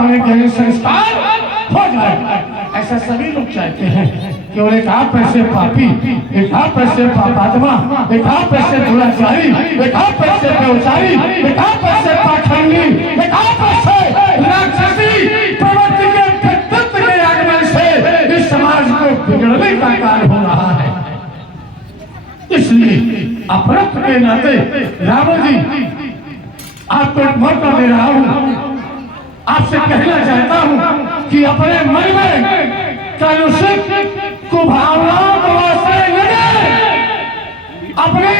पाने के संस्कार हो जाए। ऐसा सभी लोग चाहते हैं कि और एक आप ऐसे पापी, एक आप ऐसे पापात्मा, एक आप ऐसे दुराचारी, एक आप ऐसे व्यभिचारी, एक आप ऐसे पाखंडी, एक आप ऐसे राक्षसी प्रवृत्ति के व्यक्तित्व के आगमन से इस समाज को बिगड़ने का कार्य हो रहा है। इसलिए अपरत्व के नाते रावण जी आपको एक मौका दे रहा हूं, आपसे कहना चाहता हूं कि अपने मन में कलुषित कुभावनाओं को आश्रय न दें, अपनी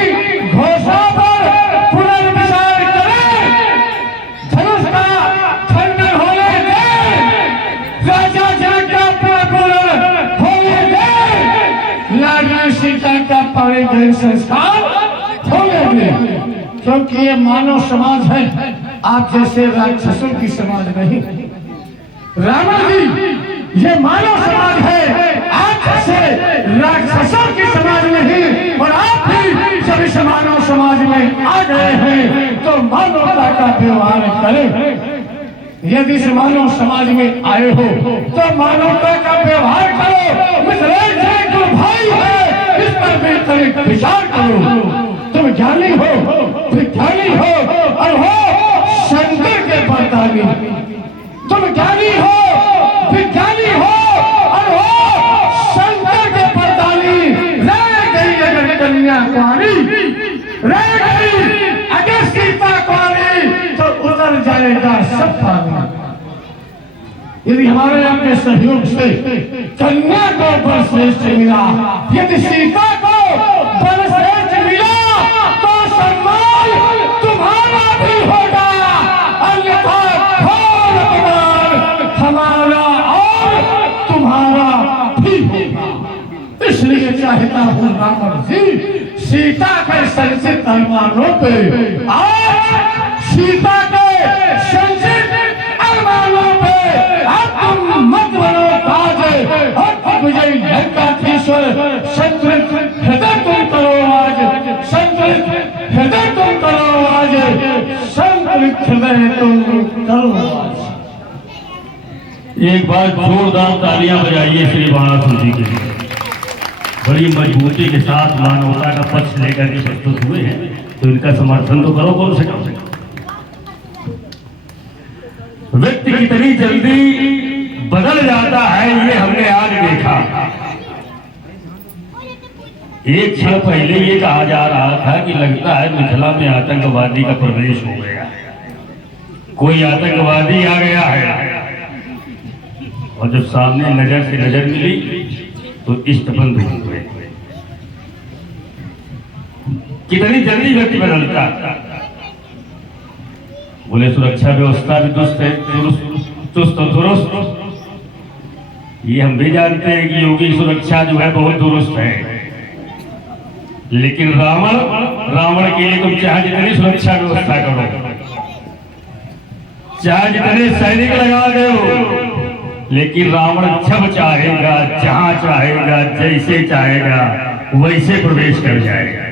घोषणा पर पुनर्विचार करें, धनुष का खंडन होने दें, राजा जनक का पुनर्पूरण होने दें, लाडली सीता का पाने गए संस्कार होने दें, क्योंकि ये मानव समाज है, आप जैसे राक्षसों की समाज नहीं। रावण जी ये मानव समाज है, आप जैसे राक्षसों की समाज नहीं। और आप भी जब इस मानव समाज में आ गए हैं तो मानवता का व्यवहार करें। यदि इस मानव समाज में आए हो तो मानवता का व्यवहार करो। मिथिलेश जी जो भाई है इस पर भी विचार करो। तुम ज्ञानी हो, विज्ञानी हो और हो शंकर के परदानी। तुम ज्ञानी हो, विज्ञानी हो और हो शंकर के परदानी। रह गई अगर कन्या कुंवारी, रह गई अगर सीता कुंवारी तो उतर जाएगा सब पानी। यदि हमारे आपके सहयोग से कन्या को बलश्रेष्ठ मिला, यदि सीता को बलश्रेष्ठ मिला तो सम्मान तुम्हारा भी होगा, अन्यथा घोर अपमान हमारा और तुम्हारा भी होगा। इसलिए चाहता हूँ रावण जी सीता के संचित अरमानों पे, आज सीता के संचित अरमानों पे तुम मत बनो ताज और विजय लंकाधीश्वर। संतृप्त हृदय तुम करो आज, संतृप्त हृदय तुम करो आज, संतृप्त हृदय तुम करो आज। एक बार जोरदार तालियां बजाइए श्री बाणासुर जी के लिए। बड़ी मजबूती के साथ मानवता का पक्ष लेकर के प्रस्तुत हुए हैं, तो इनका समर्थन तो करो कौन से कम। व्यक्ति कितनी जल्दी बदल जाता है ये हमने आज देखा। एक क्षण पहले ये कहा जा रहा था कि लगता है मिथिला में आतंकवादी का प्रवेश हो गया, कोई आतंकवादी आ गया है। और जब सामने नजर से नजर मिली तो इष्ट बंद हो गए। कितनी जल्दी व्यक्ति बदलता। बोले सुरक्षा व्यवस्था भी दुरुस्त है, चुस्त और दुरुस्त। ये हम भी जानते हैं कि योगी सुरक्षा जो है बहुत दुरुस्त है, लेकिन रावण के लिए तुम चाहे जितनी सुरक्षा व्यवस्था करो, चाहे जितने सैनिक लगा दो, लेकिन रावण जब चाहेगा, जहां चाहेगा, जैसे चाहेगा वैसे प्रवेश कर जाएगा।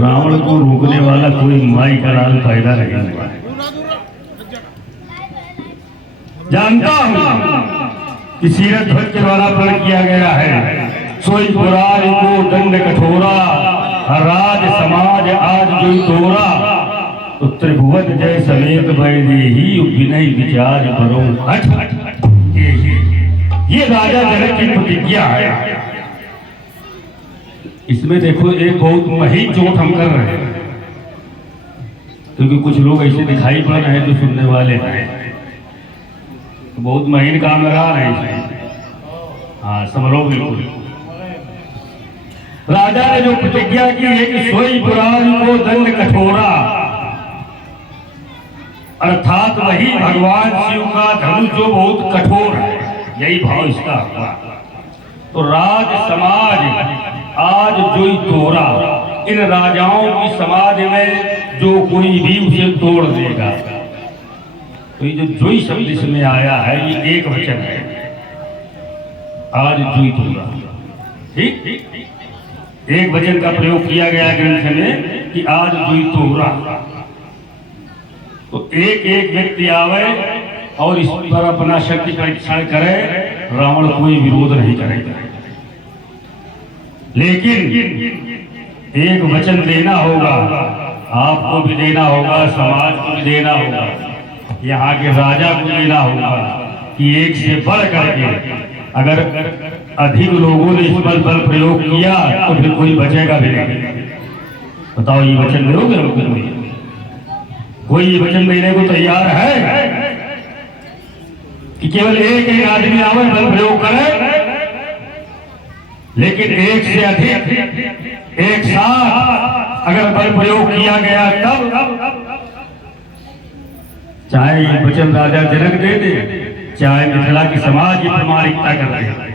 रावण को रोकने वाला कोई माई का लाल पैदा नहीं हुआ है। जानता हूं कि सीरत ध्वज के द्वारा प्रण किया गया है, सोई पुरारी को दंड कठोरा, राज समाज आज जो तोरा, तो त्रिभुवन जय समेत बैदे ही विनय विचार करो हट। ये राजा जनक की प्रतिज्ञा है। इसमें देखो एक बहुत महीन चोट हम कर रहे हैं, क्योंकि कुछ लोग ऐसे दिखाई पड़ रहे हैं जो सुनने वाले हैं, तो बहुत महीन काम लगा रहे हैं। हाँ समझो बिल्कुल। राजा ने जो प्रतिज्ञा की है कि सोई पुराण को दंड कठोरा, अर्थात वही भगवान शिव का धनुष जो बहुत कठोर है, यही भाव इसका हुआ। तो राज समाज आज जोई तोड़ा, इन राजाओं की समाज में जो कोई भी उसे तोड़ देगा। तो ये जो जोई शब्द इसमें आया है ये एक वचन है, आज जोई तोड़ा। ठीक, एक वचन का प्रयोग किया गया ग्रंथ में कि आज जोई तोड़ा। तो एक एक व्यक्ति आवे और इस पर अपना शक्ति परीक्षण करे, रावण कोई विरोध नहीं करेगा। लेकिन एक वचन देना होगा, आपको भी देना होगा, समाज को भी देना होगा, यहाँ के राजा को देना होगा कि एक से बढ़ करके अगर अधिक लोगों ने इस बल प्रयोग किया तो फिर कोई बचेगा भी नहीं। बताओ, ये वचन दोगे हमको? कोई ये वचन देने को तैयार है कि केवल एक एक आदमी आवे बल प्रयोग करे? लेकिन एक से अधिक एक साथ अगर बल प्रयोग किया गया तब, चाहे ये वचन राजा जनक दे दे, चाहे मिथिला की समाज की प्रामाणिकता कर दे,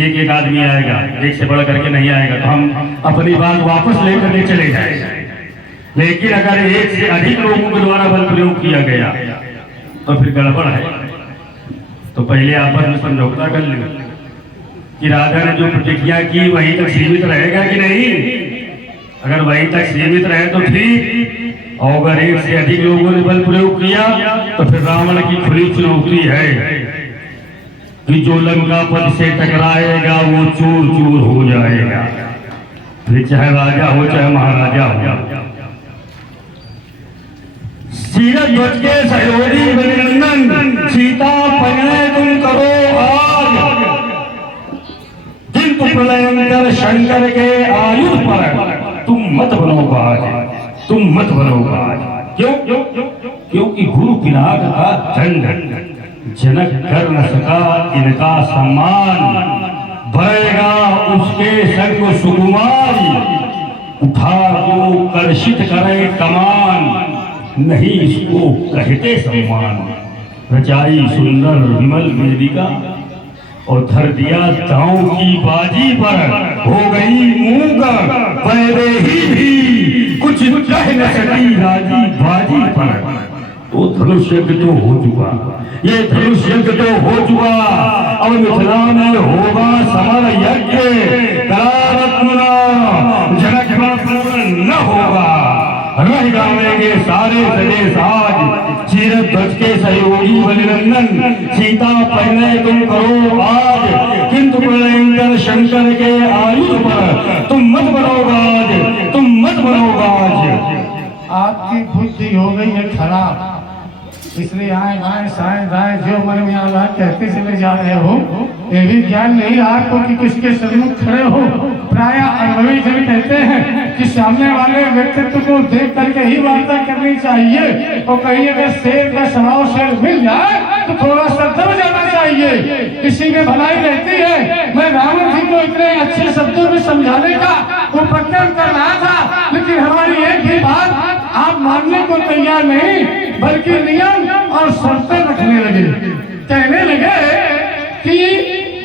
एक आदमी आएगा, एक से बढ़ करके नहीं आएगा तो हम अपनी बात वापस लेकर के चले जाएंगे। लेकिन अगर एक से अधिक लोगों के द्वारा बल प्रयोग किया गया तो फिर गड़बड़ है। तो पहले आपस में समझौता कर लो कि राजा ने जो प्रतिज्ञा की वहीं तक सीमित रहेगा कि नहीं। अगर वहीं तक सीमित रहे तो ठीक, और अगर एक से अधिक लोगों ने बल प्रयोग किया तो फिर रावण की खुली चुनौती है कि जो लंका पद से टकराएगा वो चूर चूर हो जाएगा, फिर चाहे राजा हो चाहे महाराजा हो। सीरत ध्वज के सहयोगी अभिनंदन, सीता परिणय तुम करो आज, किंतु प्रलयंकर शंकर के आयुध पर तुम मत बनो बाज, तुम मत बनो बाज। क्यों? क्योंकि गुरु पिनाक का दंड जनक कर न सका इनका सम्मान, बढ़ेगा उसके संग सुकुमारी, उठा जो कर्षित करे कमान, नहीं इसको कहते सम्मान। रचाई सुंदर विमल वेदिका और धर दिया दांव की बाजी पर, हो गई मूंग वैदेही भी कुछ कह न सकी राजी बाजी पर। तो धनुष यज्ञ तो हो चुका, ये धनुष यज्ञ तो हो चुका, अब मिथिला में होगा समर यज्ञ, जनक न होगा, रह जाएंगे सारे सजे साज। सीरत ध्वज के सहयोगी बलिनंदन, सीता परिणय तुम करो आज, किंतु प्रलयंकर शंकर के आयुध पर तुम मत बनो बाज, तुम मत बनो बाज। आपकी बुद्धि हो गई है खराब, इसलिए आए आए साए राय जो मन में आ रहा कहते चले जा रहे हो। ये भी ज्ञान नहीं आपको कि किसके सम्मुख खड़े हो। प्राय अनुभवी जन कहते हैं कि सामने वाले व्यक्तित्व को देख करके ही वार्ता करनी चाहिए, और कहीं अगर शेर का स्वभाव शेर मिल जाए तो थोड़ा सा दब जाना चाहिए, इसी में भलाई रहती है। मैं रावण जी को इतने अच्छे शब्दों में समझाने का उपक्रम कर रहा था, लेकिन हमारी एक भी बात आप मानने को तैयार नहीं, बल्कि नियम और शर्तें रखने लगे। कहने लगे कि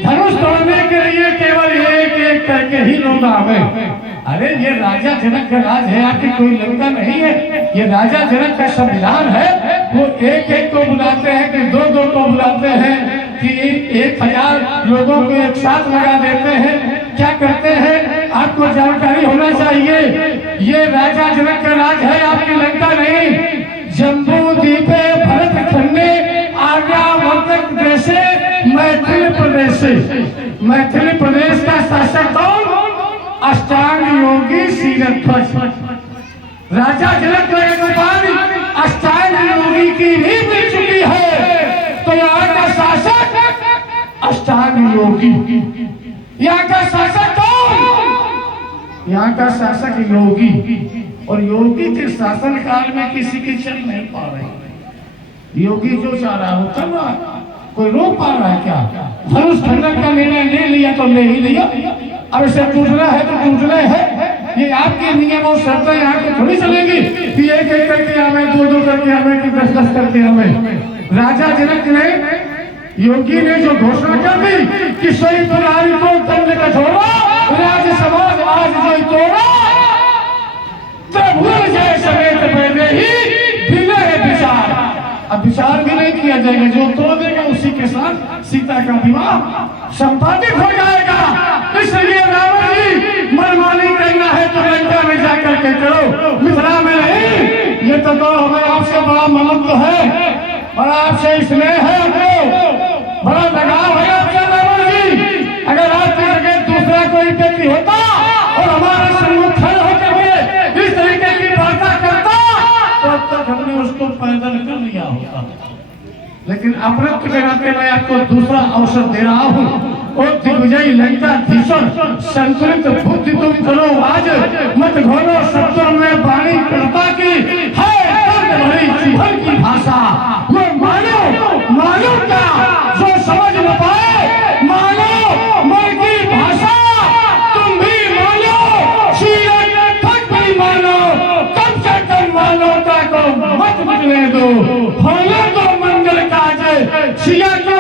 धनुष तोड़ने के लिए केवल एक एक करके ही लोग आवे। अरे ये राजा जनक का राज है, आपकी कोई लंका नहीं है। ये राजा जनक का संविधान है, वो एक एक को बुलाते हैं कि दो दो को बुलाते हैं कि 1000 लोगों को एक साथ लगा देते हैं। क्या करते हैं आपको जानकारी होना चाहिए। ये राजा जनक का राज है, आपकी लंका नहीं। जम्बू द्वीपे भरत खंडे आर्यावर्तक देशे मैथिली प्रदेश, मैथिली प्रदेश का शासक कौन? अष्टांग योगी सीरत ध्वज। राजा जनक का एक उपाधि अष्टांग योगी की भी मिल चुकी है। तो यहाँ का शासक अष्टांग योगी, यहाँ का शासक कौन? यहाँ का शासक योगी, और योगी के शासन काल में किसी की चल नहीं पा रही। योगी जो चाह रहा है वो कर रहा है, कोई रोक पा रहा है क्या? धनुष खंडन का निर्णय ले लिया तो ले ही लिया, अब इसे टूटना है तो टूटना है। ये आपके नियम और शर्तें यहाँ पे थोड़ी चलेंगी कि एक एक करके हमें, दो दो करके हमें, कि 10-10 करके हमें। राजा जनक ने, योगी ने जो घोषणा कर दी कि सोई पुरारी को दंड कठोरा, राज समाज आज जो तोड़ा, भूल जाए समेत पहले ही बिना विचार। अब विचार भी नहीं किया जाएगा, जो तोड़ देगा उसी के साथ सीता का विवाह संपादित हो जाएगा। इसलिए रावण जी मनमानी करना है तो लंका में जाकर के करो, मिथिला में नहीं। ये तो हमें आपसे बड़ा महत्व है बड़ा आपसे स्नेह है आपको, बड़ा लगाव है आपसे रावण जी। अगर आपकी जगह दूसरा कोई व्यक्ति होता और हमारे सम्मुख खड़े होकर के इस तरीके की वार्ता करता तो अब तक हमने उसको पैदल कर लिया होता। लेकिन अमृत के नाते मैं आपको दूसरा अवसर दे रहा हूँ। और दिग्विजयी लंकाधीश्वर संतुलित बुद्धि तुम करो आज, मत घोलो शब्दों में वाणी कृपा की है दर्द भरी जीवन की भाषा। वो मानो क्या जो समझ न पाए, मानो मन की भाषा तुम भी मानो, सीरत तक भी मानो, कम से कम मानवता को मत मिटने दो, होने दो मंगल काज, सिया को